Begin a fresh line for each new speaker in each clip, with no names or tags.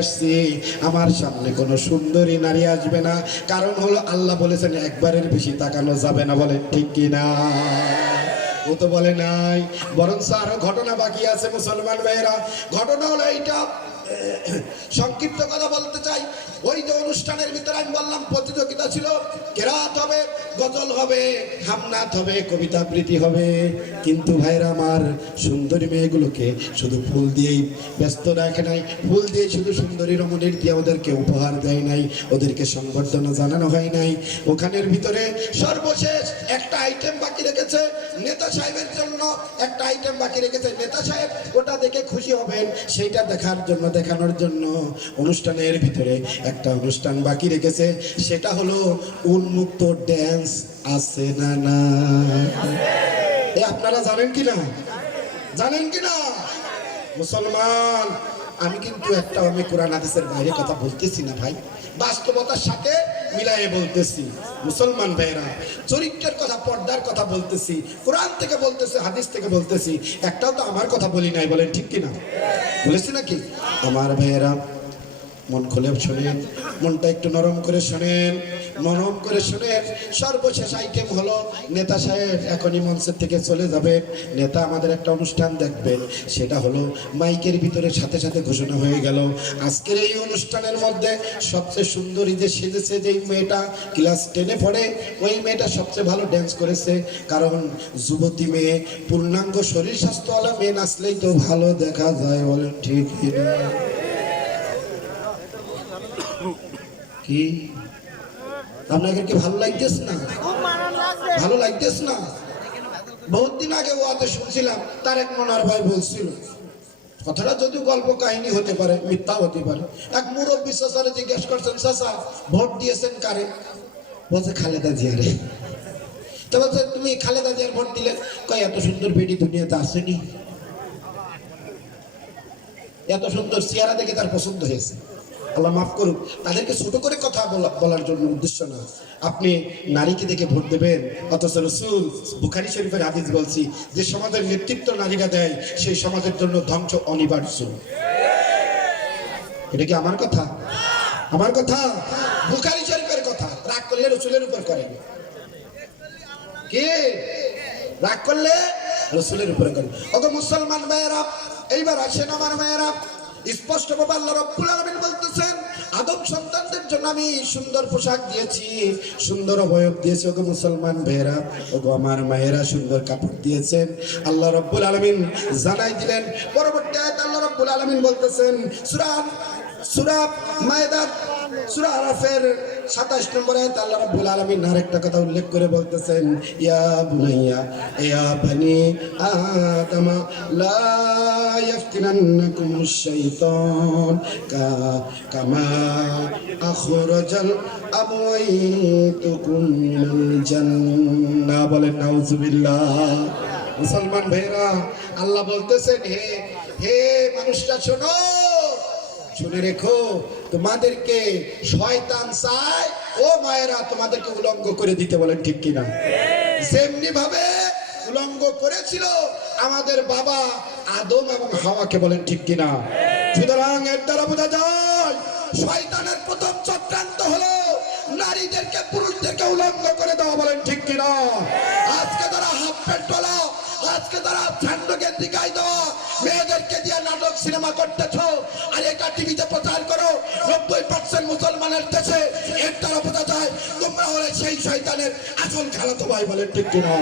আসছি আমার সামনে কোনো সুন্দরী নারী আসবে না। কারণ হলো আল্লাহ বলেছেন, একবারের বেশি তাকানো যাবে না বলে। ঠিক কিনা ও তো বলে নাই। বরঞ্চ আরও ঘটনা বাকি আছে মুসলমান ভাইয়েরা। ঘটনা হলো এইটা সংক্ষিপ্ত কথা বলতে চাই। ওই যে অনুষ্ঠানের ভিতরে আমি বললাম, প্রতিযোগিতা ছিল, কেরাত হবে, গজল হবে হামনাথ হবে, কবিতা আবৃত্তি হবে। কিন্তু ভাইরা আমার সুন্দরী মেয়েগুলোকে শুধু ফুল দিয়েই ব্যস্ত রাখে নাই। ফুল দিয়ে শুধু সুন্দরী রমণীর দিয়ে ওদেরকে উপহার দেয় নাই, ওদেরকে সংবর্ধনা জানানো হয় নাই। ওখানের ভিতরে সর্বশেষ একটা আইটেম বাকি রেখেছে নেতা সাহেবের জন্য। একটা আইটেম বাকি রেখেছে নেতা সাহেব, ওটা দেখে খুশি হবেন, সেইটা দেখার জন্য দেখানোর জন্য অনুষ্ঠানের ভিতরে একটা অনুষ্ঠান বাকি রেখেছে। সেটা হলো, উন্মুক্ত ড্যান্স আছে না না? আপনারা জানেন কি না জানেন কি না মুসলমান, আমি কিন্তু একটা আমি কোরআন হাদিসের বাইরে কথা বলতেছি না ভাই। বাস্তবতার সাথে মিলায়ে বলতেছি, মুসলমান ভাইরা চরিত্রের কথা, পর্দার কথা বলতেছি, কোরআন থেকে বলতেছি, হাদিস থেকে বলতেছি, একটাও তো আমার কথা বলি নাই বলেন ঠিক কিনা? বলেছি নাকি? আমার ভাইয়েরা মন খুলে শোনেন, মনটা একটু নরম করে শোনেন, নরম করে শোনেন। সর্বশেষ আইটেম হলো, নেতা সাহেব এখনই মঞ্চের থেকে চলে যাবে নেতা আমাদের একটা অনুষ্ঠান দেখবেন, সেটা হলো মাইকের ভিতরে সাথে সাথে ঘোষণা হয়ে গেল। আজকের এই অনুষ্ঠানের মধ্যে সবচেয়ে সুন্দরী যে সেজেছে যেই মেয়েটা, ক্লাস টেনে পড়ে, ওই মেয়েটা সবচেয়ে ভালো ড্যান্স করেছে। কারণ যুবতী মেয়ে, পূর্ণাঙ্গ শরীর স্বাস্থ্যওয়ালা মেয়ে নাচলেই তো ভালো দেখা যায়, বলেন ঠিক কিনা? কি? আপনাকে কি ভালো লাগতেছ না? ভালো লাগতেছ না? বহুত দিন আগে ওয়াতে শুনছিলাম তার এক মনার ভাই বলছিল, কথাটা যদি গল্প কাহিনী হতে পারে, মিথ্যা হতে পারে। এক মুরব্বী চাচারে জিজ্ঞেস করছেন, চাচা, ভোট দিয়েছেন কারে? বলছে, খালেদা জিয়ারে। তো বলছে, তুমি খালেদা জিয়ার ভোট দিলে? কয়, এত সুন্দর বেটি দুনিয়াতে আসেনি। এত সুন্দর চেহারা দেখে তার পছন্দ হয়েছে। আল্লাহ মাফ করুক, তাদেরকে ছোট করে কথা বলা- বলার জন্য উদ্দেশ্য না। আপনি নারীকে দেখে ভোট দেবেন, অথচ রসুল বুখারি শরীফের হাদিস বলছি, যে সমাজের নেতৃত্ব নারীরা দেয়, সেই সমাজের জন্য ধ্বংস অনিবার্য। এটা কি আমার কথা? আমার কথা? বুখারি শরীফের কথা। রাগ করলে রসুলের উপর করেন। কে? রাগ করলে রসুলের উপরে করেন। ওগো মুসলমান ভাইয়েরা, এইবার আসেন আমার ভাইয়েরা। স্পষ্ট ভাবে আল্লাহ রব্বুল আলামিন বলতেছেন, আদম সন্তানদের জন্য আমি সুন্দর পোশাক দিয়েছি, সুন্দর অবয়ব দিয়েছি ওগো মুসলমান ভেয়েরা ওগো আমার মায়েরা সুন্দর কাপড় দিয়েছেন। আল্লাহ রব্বুল আলামিন জানাই দিলেন, পরবর্তী আয়াত আল্লাহ রব্বুল আলামিন বলতেছেন, সূরা সূরা মায়েদার, সুরা আরাফের 27 নম্বর আয়াত আল্লাহ রাব্বুল আলামিন আরেকটা কথা উল্লেখ করে বলতেছেন, ইয়া বুনাইয়া ইয়া বানি আদম, লা ইয়াফতিনান্নাকুম আশ-শাইতান কা, কামা আখরাজাল আবওয়াইতুকুম মিনাল জান্নাহ বলেন নাউজুবিল্লাহ মুসলমান ভাইরা আল্লাহ বলতেছেন, হে হে মানুষটা শোনো, শুনে রেখো তোমাদেরকে শয়তান চায়, ও মায়েরা, তোমাদেরকে উলঙ্গ করে দিতে বলেন ঠিক কিনা? যেমনি ভাবে উলঙ্গ করেছিল আমাদের বাবা আদম এবং হাওয়াকে বলেন ঠিক কিনা? সুতরাং এর দ্বারা বোঝা যায়, শয়তানের প্রথম চক্রান্ত হলো নারীদেরকে, পুরুষদেরকে উলঙ্গ করে দেওয়া বলেন ঠিক কিনা? আজকে তারা হাফ প্যান্ট তোলা আজকে তারা ঠান্ডকে দিকাই দেওয়া, মেয়েদেরকে দিয়ে নাটক, সিনেমা করতেছ, আর এটা টিভিতে প্রচার পার্সেন্ট মুসলমানের দেশে এর দ্বারা যায় তোমরা হলে সেই শয়তানের আসল খেলা তো ভাই বলেন, ঠিক কিনা?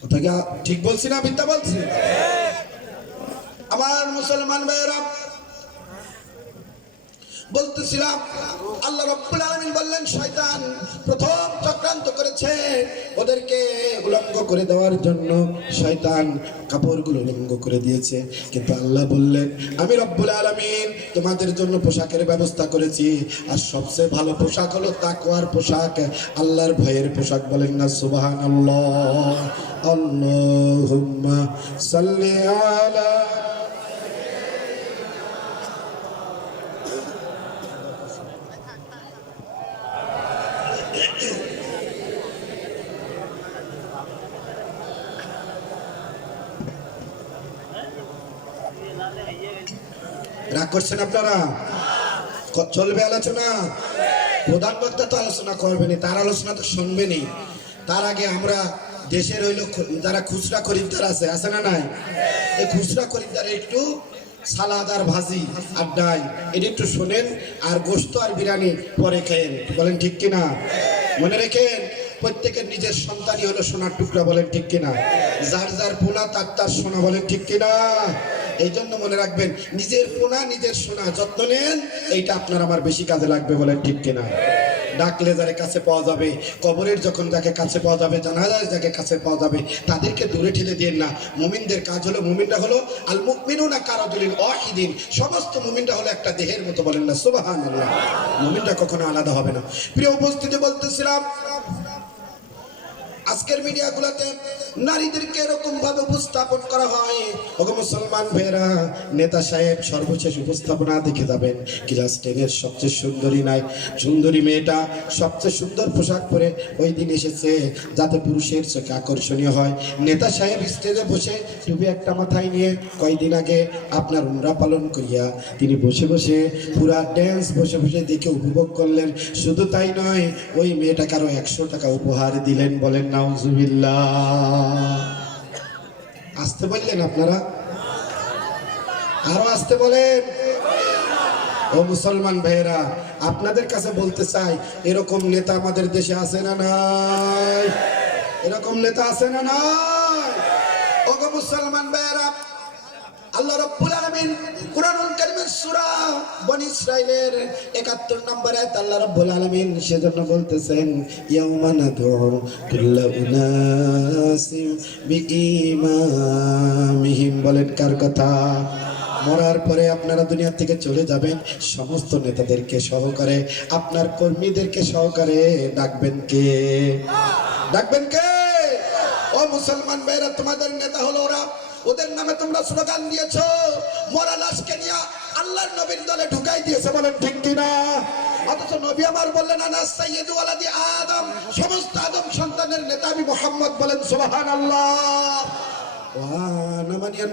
কথা ঠিক বলছি না বিদ্যা বলছি? আমার মুসলমান ভাইয়েরা, বলতেছিলাম, আল্লাহ রব্বুল আলামিন বললেন, শয়তান প্রথম চক্রান্ত করেছে। ওদেরকে উলঙ্গ করে দেওয়ার জন্য শয়তান কাপড়গুলো উলঙ্গ করে দিয়েছে। কিন্তু আল্লাহ বললেন, আমি রব্বুল আলামিন তোমাদের জন্য পোশাকের ব্যবস্থা করেছি। আর সবচেয়ে ভালো পোশাক হলো তাকওয়ার পোশাক। আল্লাহর ভয়ের পোশাক বলেন না, সুবহানাল্লাহ। আল্লাহুম্মা সাল্লি আলা করছেন আপনারা? চলবে আলোচনা? প্রধান বক্তা তো আলোচনা করবেনি, তার আলোচনা তো শুনবেনি। তার আগে আমরা দেশের হইল খ- যারা খুচরা খরিদ্দার আছে আছে না নাই? এই খুচরা খরিদ্দার একটু সালাদ আর ভাজি আর ডাল এটা একটু শোনেন, আর গোস্ত আর বিরিয়ানি পরে খেয়েন। বলেন ঠিক কিনা? মনে রেখেন, প্রত্যেকের নিজের সন্তানই হলো সোনার টুকরা, বলেন ঠিক কিনা? যার যার পোনা তার তার সোনা, বলেন ঠিক কিনা? এই জন্য মনে রাখবেন, নিজের পোনা, নিজের সোনা যত্ন নেন, এইটা আপনার আমার বেশি কাজে লাগবে বলেন ঠিক কিনা। ডাকলে যারে কাছে পাওয়া যাবে, কবরের যখন যাকে কাছে পাওয়া যাবে, জানাজায় যাকে কাছে পাওয়া যাবে, তাদেরকে দূরে ঠেলে দিন না। মুমিনদের কাজ হলো, মুমিনরা হলো আল মুকমিনুনা কারাজুলিল ওয়াহিদিন। সমস্ত মুমিনরা হলো একটা দেহের মতো বলেন না, সুবহানাল্লাহ। মুমিনরা কখনো আলাদা হবে না। প্রিয় উপস্থিতি বলতেছিলাম আজকের মিডিয়াগুলোতে নারীদেরকে এরকম ভাবে উপস্থাপন করা হয়। ওগো মুসলমান ভেরা নেতা সাহেব সর্বশেষ উপস্থাপনা দেখে যাবেন। ক্লাস টেনের সবচেয়ে সুন্দরী নাই। সুন্দরী মেয়েটা সবচেয়ে সুন্দর পোশাক পরে ওই দিন এসেছে, যাতে পুরুষের চোখে আকর্ষণীয় হয়। নেতা সাহেব স্টেজে বসে টুপি একটা মাথায় নিয়ে কয়দিন আগে আপনার উমরা পালন করিয়া তিনি বসে বসে পুরা ড্যান্স বসে বসে দেখে উপভোগ করলেন। শুধু তাই নয়, ওই মেয়েটাকে আরও একশো টাকা উপহার দিলেন বলেন আসতে আপনারা? আরও আসতে বলেন। ও মুসলমান ভাইয়েরা, আপনাদের কাছে বলতে চাই, এরকম নেতা আমাদের দেশে আছে না নাই? এরকম নেতা আছে না নাই? ও মুসলমান ভাইয়েরা আল্লাহ রাব্বুল আলামিন কুরআনুল কারীমের সূরা বনি ইসরাইলের 71 নম্বর আয়াত আল্লাহ রাব্বুল আলামিন সেজন্য বলতেছেন, ইয়াউমা নাদউ কুল্লা উনাসিম বিইমামিহিম। বলেন, কার কথা? মরার পরে আপনারা দুনিয়া থেকে চলে যাবেন, সমস্ত নেতাদেরকে সহকারে, আপনার কর্মীদেরকে সহকারে ডাকবেন কে? ডাকবেন কে? ও মুসলমান ভাইরা তোমাদের নেতা হলো ওরা ওদের নামে তোমরা স্লোগান দিয়েছ। মরা লাশকে নিয়ে আল্লাহর নবীর দলে ঢুকাই দিয়েছে, বলেন ঠিক কিনা? অথচ নবী আমার বললেন আনাস সাইয়েদু আলাদি আদম। সমস্ত আদম সন্তানের নেতা আমি মোহাম্মদ বলেন, সুবহানাল্লাহ। ওয়ানামানিয়ান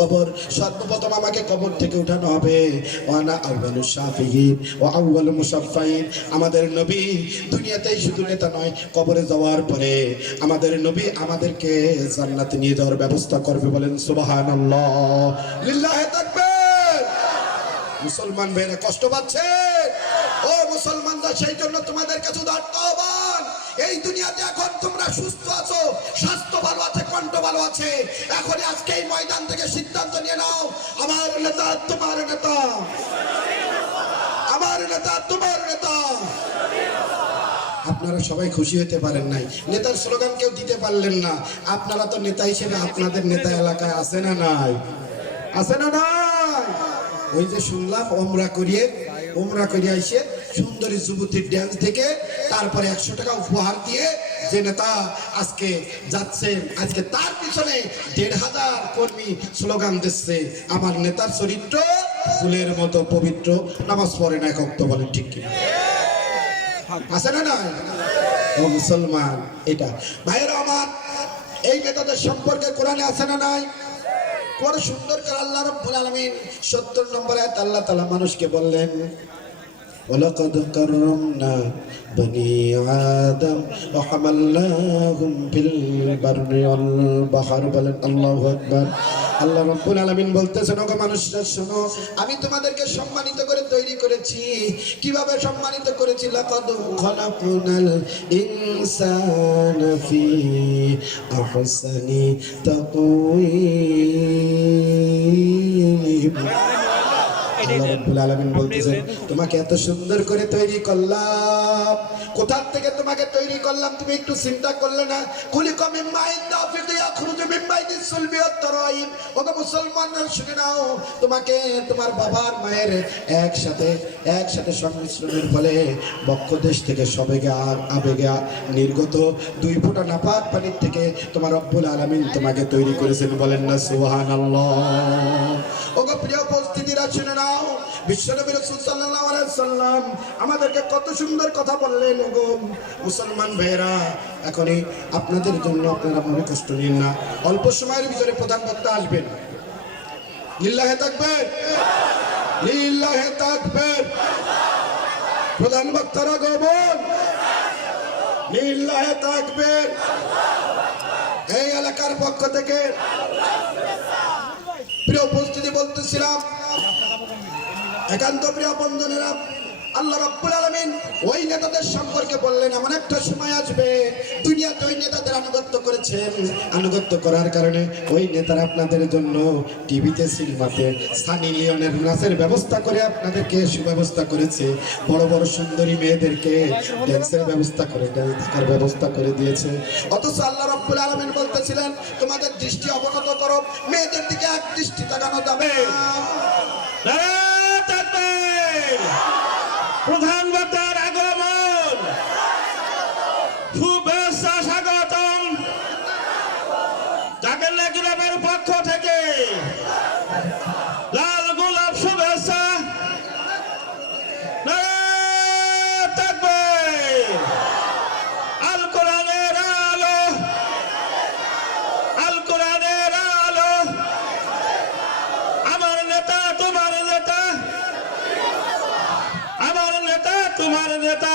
কবর, সর্বপ্রথম আমাকে কবর থেকে উঠানো হবে। আমাদের নবী দুনিয়াতেই শুধু নেতা নয়, কবরে যাওয়ার পরে আমাদের নবী আমাদেরকে জান্নাতে নিয়ে যাওয়ার ব্যবস্থা করবে বলেন সুবহানাল্লাহ। মুসলমান ভাইরা, কষ্ট পাচ্ছে? ও মুসলমানরা সেই জন্য তোমাদের কাছে এই দুনিয়াতে এখন তোমরা সুস্থ আছো আছে এখন আজকে এই ময়দান থেকে সিদ্ধান্ত নিয়ে নাও, আমার নেতা তোমার নেতা। আমার নেতা তোমার নেতা। আপনারা সবাই খুশি হতে পারেন নাই। নেতার স্লোগান কেউ দিতে পারলেন না। আপনারা তো নেতা হিসেবে আপনাদের নেতা এলাকায় আছে না নাই? আছে না নাই? ওই যে শুনলাম, ওমরা করিয়ে ওমরা করিয়ে এসে সুন্দরী যুবতীর ড্যান্স থেকে তারপরে একশো টাকা উপহার দিয়ে যে নেতা আজকে যাচ্ছে, আজকে তার পিছনে দেড় হাজার কর্মী স্লোগান দিচ্ছে। আমার নেতার চরিত্র ফুলের মতো পবিত্র। নামাজ পড়ে না একক তো বলেন ঠিক আছে না নাই? ও মুসলমান, এটা। ভাইয়েরা আমার, এই নেতাদের সম্পর্কে কোরআনে আছে না নাই? বড় সুন্দর করে আল্লাহ রব্বুল আলামিন 70 নম্বর আয়াত আল্লাহ তালা মানুষকে বললেন ولقد كرمنا بني آدم وحملناهم في البر والبحر بلن الله أكبر আল্লাহ রব্বুল আলামিন বলতেছেন ওগো মানুষরা শোনো আমি তোমাদেরকে সম্মানিত করে তৈরি করেছি কিভাবে সম্মানিত করেছি লাকাদ খলাকুনাল ইনসানা ফি আহসানি তাকওয়িম আল্লাহ রাব্বুল আলামিন বলতেছেন তোমাকে এত সুন্দর করে তৈরি করলাম। কোথা থেকে তোমাকে তৈরি করলাম? তুমি একটু চিন্তা করলে না? কুলি কমিম মাইন দাফিদ ইয়াখরুজু মিন মুসলমানরা শুনে নাও। তোমাকে তোমার বাবার মায়ের একসাথে একসাথে সংমিশ্রণের ফলে বক্ষ দেশ থেকে নির্গত। দুই ফোঁটা নাপাক পানির থেকে তোমার রব্বুল আলামিন তোমাকে তৈরি করেছেন বলেন না ওগো প্রিয় উপস্থিতিরা, শুনে নাও। বিশ্বনবী রাসূল সাল্লাম আমাদেরকে কত সুন্দর কথা বললেন মুসলমান ভাইরা এখনই আপনাদের জন্য আপনারা মনে কষ্ট নিন না। অল্প সময়ের ভিতরে প্রধান বক্তা আসবেন। লিল্লাহে থাকবেন লিল্লাহে তাকবীর। প্রধান বক্তারা গোবন লিল্লাহে তাকবীর। এই এলাকার পক্ষ থেকে প্রিয় উপস্থিতি বলতেছিলাম, একান্ত প্রিয় বন্ধনেরা আল্লাহ রব্বুল আলমিন ওই নেতাদের সম্পর্কে বললেন, এমন একটা সময় আসবে, দুনিয়াতে ওই নেতাদের আনুগত্য করেছেন। আনুগত্য করার কারণে ওই নেতারা আপনাদের জন্য টিভিতে, সিনেমাতে, সানি লিওনের নাচের ব্যবস্থা করে আপনাদেরকে সুব্যবস্থা করেছে। বড় বড় সুন্দরী মেয়েদেরকে ড্যান্সের ব্যবস্থা করে ড্যান্স দেখার ব্যবস্থা করে দিয়েছে। অথচ আল্লাহ রব্বুল আলমিন বলতেছিলেন, তোমাদের দৃষ্টি অবনত করো, মেয়েদের দিকে এক দৃষ্টি তাকানো যাবে!
প্রধান বক্তার আগমন শুভেচ্ছা স্বাগতম জাগেল্লা গ্রামের পক্ষ থেকে লাল গোলাপ শুভেচ্ছা নারায়ণ তাকবীর! আল কোরআনের আলো আল কোরআনের আলো আমার নেতা তোমার নেতা আমার নেতা তোমার নেতা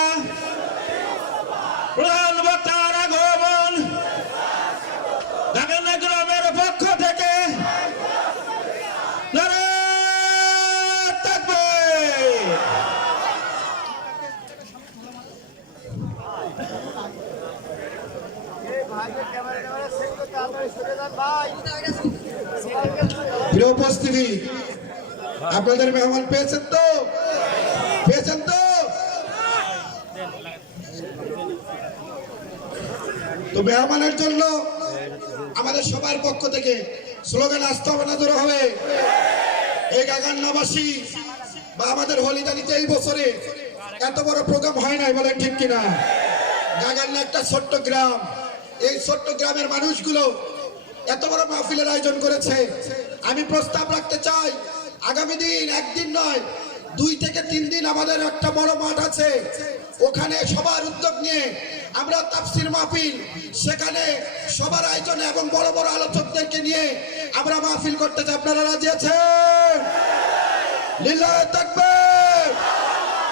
প্রধান বক্তার আগমন ঢাকা গ্রামের পক্ষ থেকে নারায়ণ তাকবীর!
প্রিয় উপস্থিতি, আপনাদের মেহমান পেয়েছেন তো? পেয়েছেন তো? তো মেহমানের জন্য আমাদের সবার পক্ষ থেকে স্লোগান আসতে হবে না জোরে হবে। এই গাগান্নাবাসী বা আমাদের হলিদানিতে এই বছরে এত বড় প্রোগ্রাম হয় নাই বলেন ঠিক কিনা? গাগান্না একটা ছোট্ট গ্রাম। এই ছোট্ট গ্রামের মানুষগুলো এত বড় মাহফিলের আয়োজন করেছে। আমি প্রস্তাব রাখতে চাই, আগামী দিন একদিন নয়, দুই থেকে তিন দিন আমাদের একটা বড় মাঠ আছে। ওখানে সবার উদ্যোগ নিয়ে আমরা তাফসির মাহফিল, সেখানে সবার আয়োজনে এবং বড় বড় আলোচকদেরকে নিয়ে আমরা মাহফিল করতে চাই। আপনারা রাজি আছেন? লীলা থাকবে